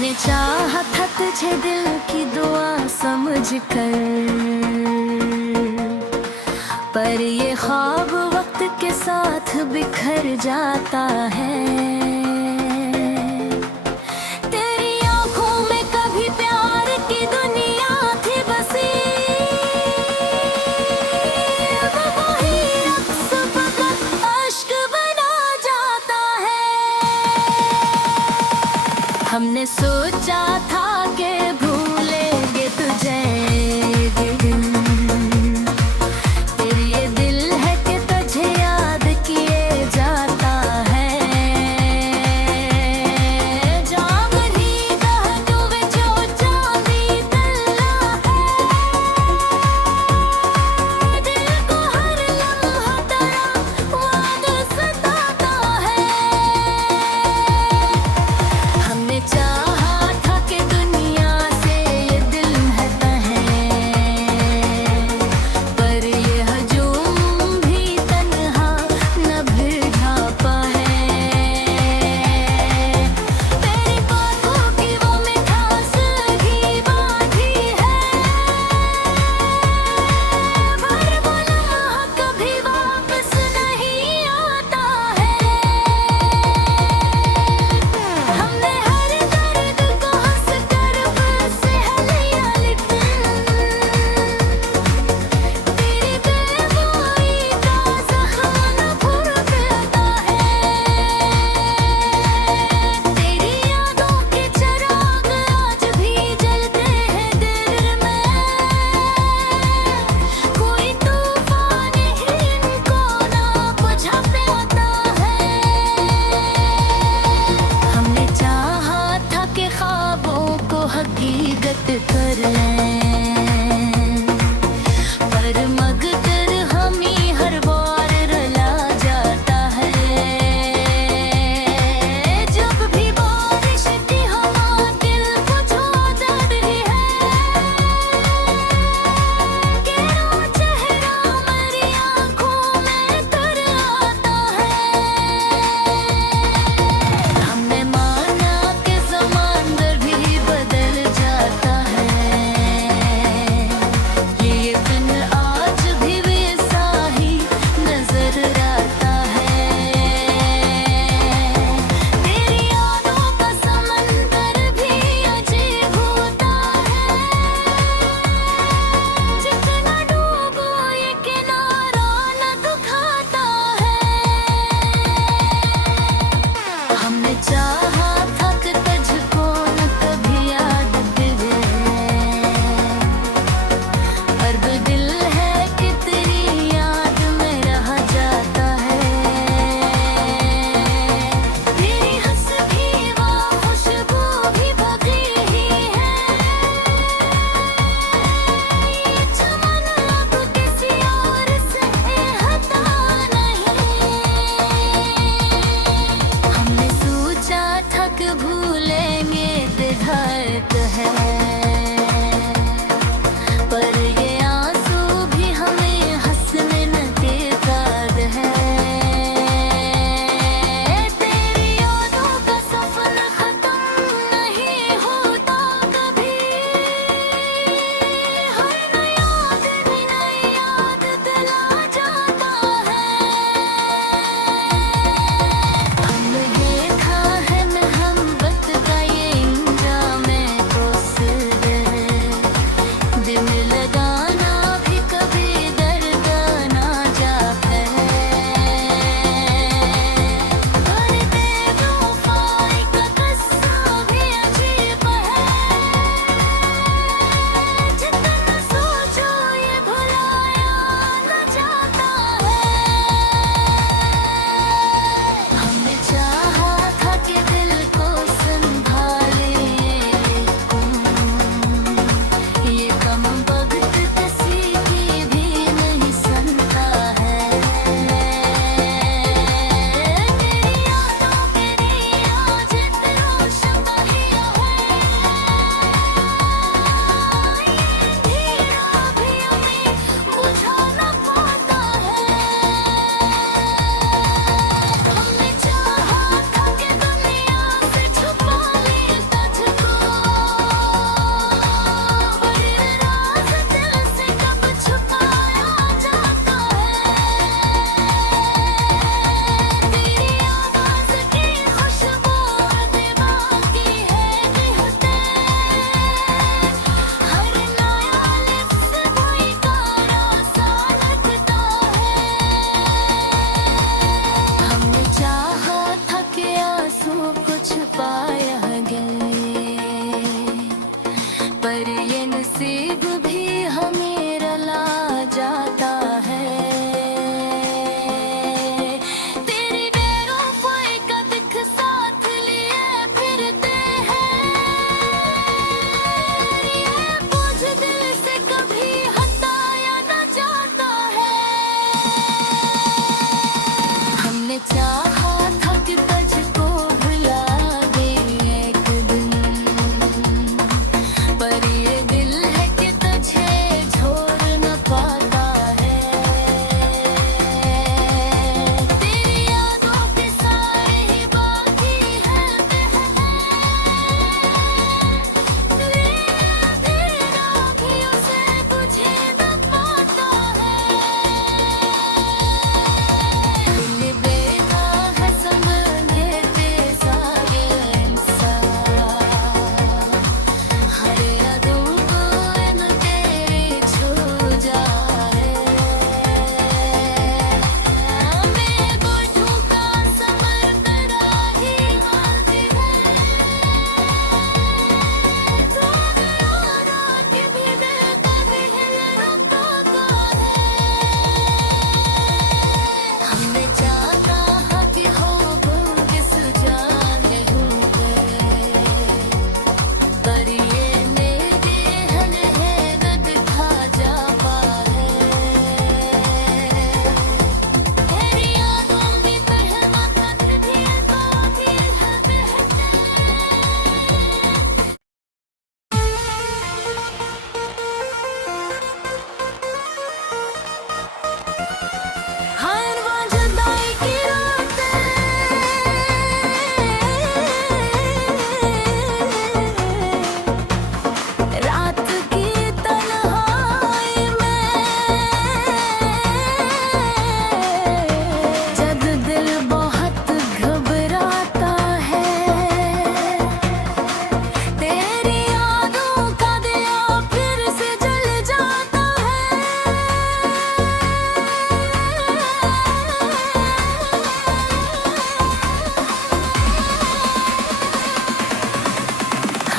हमने चाहा था तुझे दिल की दुआ समझ कर, पर ये ख्वाब वक्त के साथ बिखर जाता है। तेरी आंखों में कभी प्यार की दुनिया थी बसी, अब वही अक्स फकत अश्क बना जाता है। हमने सोचा था कि भूलेंगे तुझे, तेरी ये दिल है कि तुझे याद किए जाता है। जाग ही दहनु विच ओ चांदी तल्ला है, दिल को हर लम्हा तेरा याद सताता है। हमने चाहा था कि दुनिया से ये दिल हटा है, पर ये हजूम भी तन्हा न भिड़ा पाए। तेरी बातों की वो मिठास लगी बाधी है, पर वो लम्हा कभी वापस नहीं आता है। हमने हर दर्द को हंस कर सह लिया, लेकिन तेरी बेवफाई का जख्म न भर पाता है। तेरी यादों के चिराग आज भी जलते हैं दिल में, कोई तूफान ही इनको ना बुझा पाता है। हमने चाहा था कि ख्वाबों को हकीकत कर लें, पर मगर हम ही हर बार रुला जाता है। जब भी बारिश की हवा दिल को छू जाती है, तेरा चेहरा मेरी आँखों में तर आता है। हमने माना कि ज़माना भी बदल जाता है,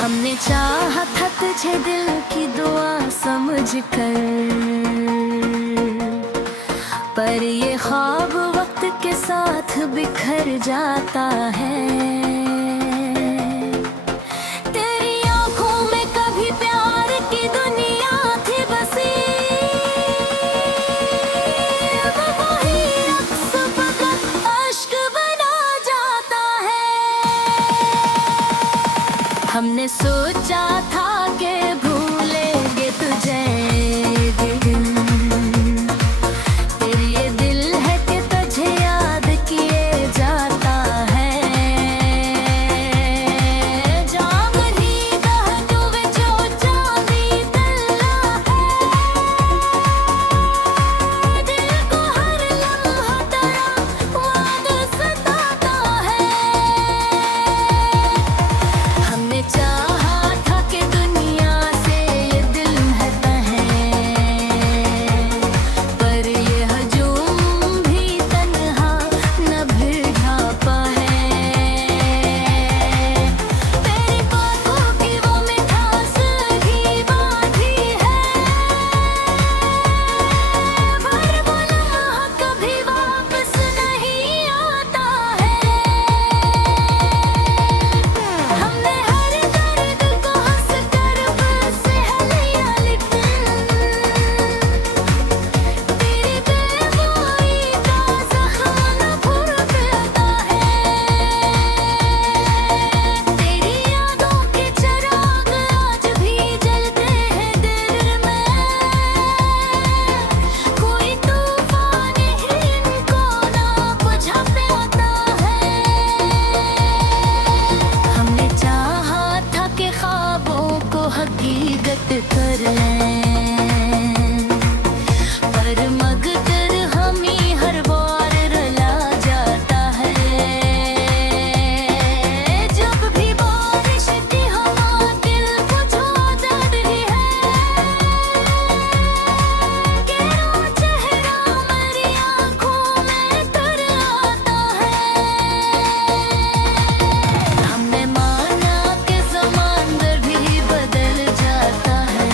हमने चाहा था तुझे दिल की दुआ समझ कर, पर ये ख्वाब वक्त के साथ बिखर जाता है। तेरी आंखों में कभी प्यार की दुनिया थी बसी, अब वही अक्स फकत अश्क बना जाता है। हमने सोचा था कि भूलेंगे तुझे एक दिन, तेरी ये दिल है कि तुझे याद किए जाता है। जागनी दहनु विचो चांदी तल्ला है, दिल को हर लम्हा तेरा याद सताता है। हमने चाहा था कि दुनिया से ये दिल हटा है, पर ये हजूम भी तन्हा न भिड़ा पाए। तेरी बातों की वो मिठास लगी बाधी है, पर वो लम्हा कभी वापस नहीं आता है। हमने हर दर्द को हंस कर बस है लिया, लेकिन तेरी बेवफाई का जख्म न भर पाता है। तेरी यादों के चिराग आज भी जलते हैं दिल में, कोई तूफान ही इनको ना बुझा पाता है। हमने चाहा था कि ख्वाबों को हकीकत कर लें, पर मगर हम ही हर बार रुला जाता है। जब भी बारिश की हवा दिल को छू जाती है, तेरा चेहरा मेरी आँखों में तर आता है। हमने माना कि ज़माना भी बदल जाता है,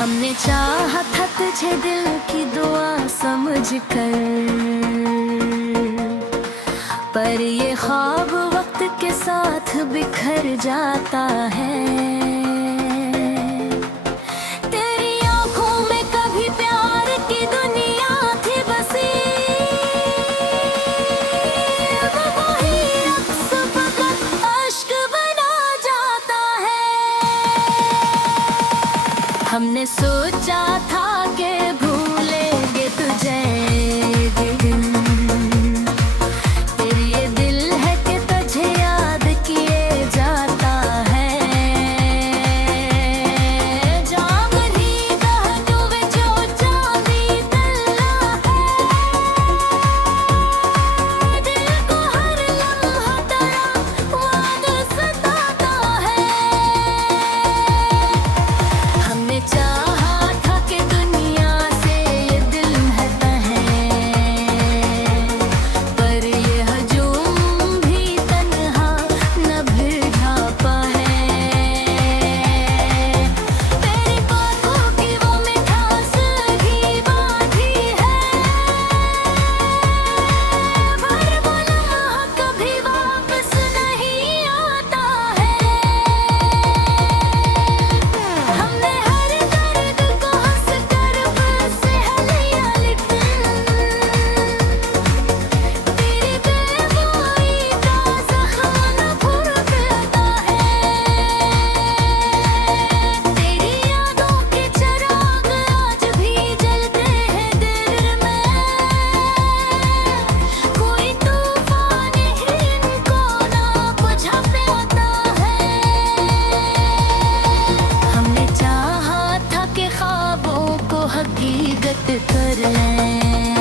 हमने चाहा था तुझे दिल की दुआ समझ कर, पर ये ख्वाब वक्त के साथ बिखर जाता है। तेरी आंखों में कभी प्यार की दुनिया थी बसी, अब वही अक्स फकत अश्क बना जाता है। हमने सोचा था कि भूलेंगे तुझे एक दिन, तेरी ये दिल है कि तुझे याद किए जाता है। जागनी दहनु विचो चांदी तल्ला है, दिल को हर लम्हा तेरा याद सताता है। हमने चाहा था कि दुनिया से ये दिल हटा है, पर ये हजूम भी तन्हा न भिड़ा पाए। तेरी बातों की वो मिठास लगी बाधी है, पर वो लम्हा कभी वापस नहीं आता है। हमने हर दर्द को हंस कर बस है लिया, लेकिन तेरी बेवफाई का जख्म न भर पाता है। तेरी यादों के चिराग आज भी जलते हैं दिल में, कोई तूफान ही इनको ना बुझा पाता है। हमने चाहा था कि ख्वाबों को हकीकत कर लें,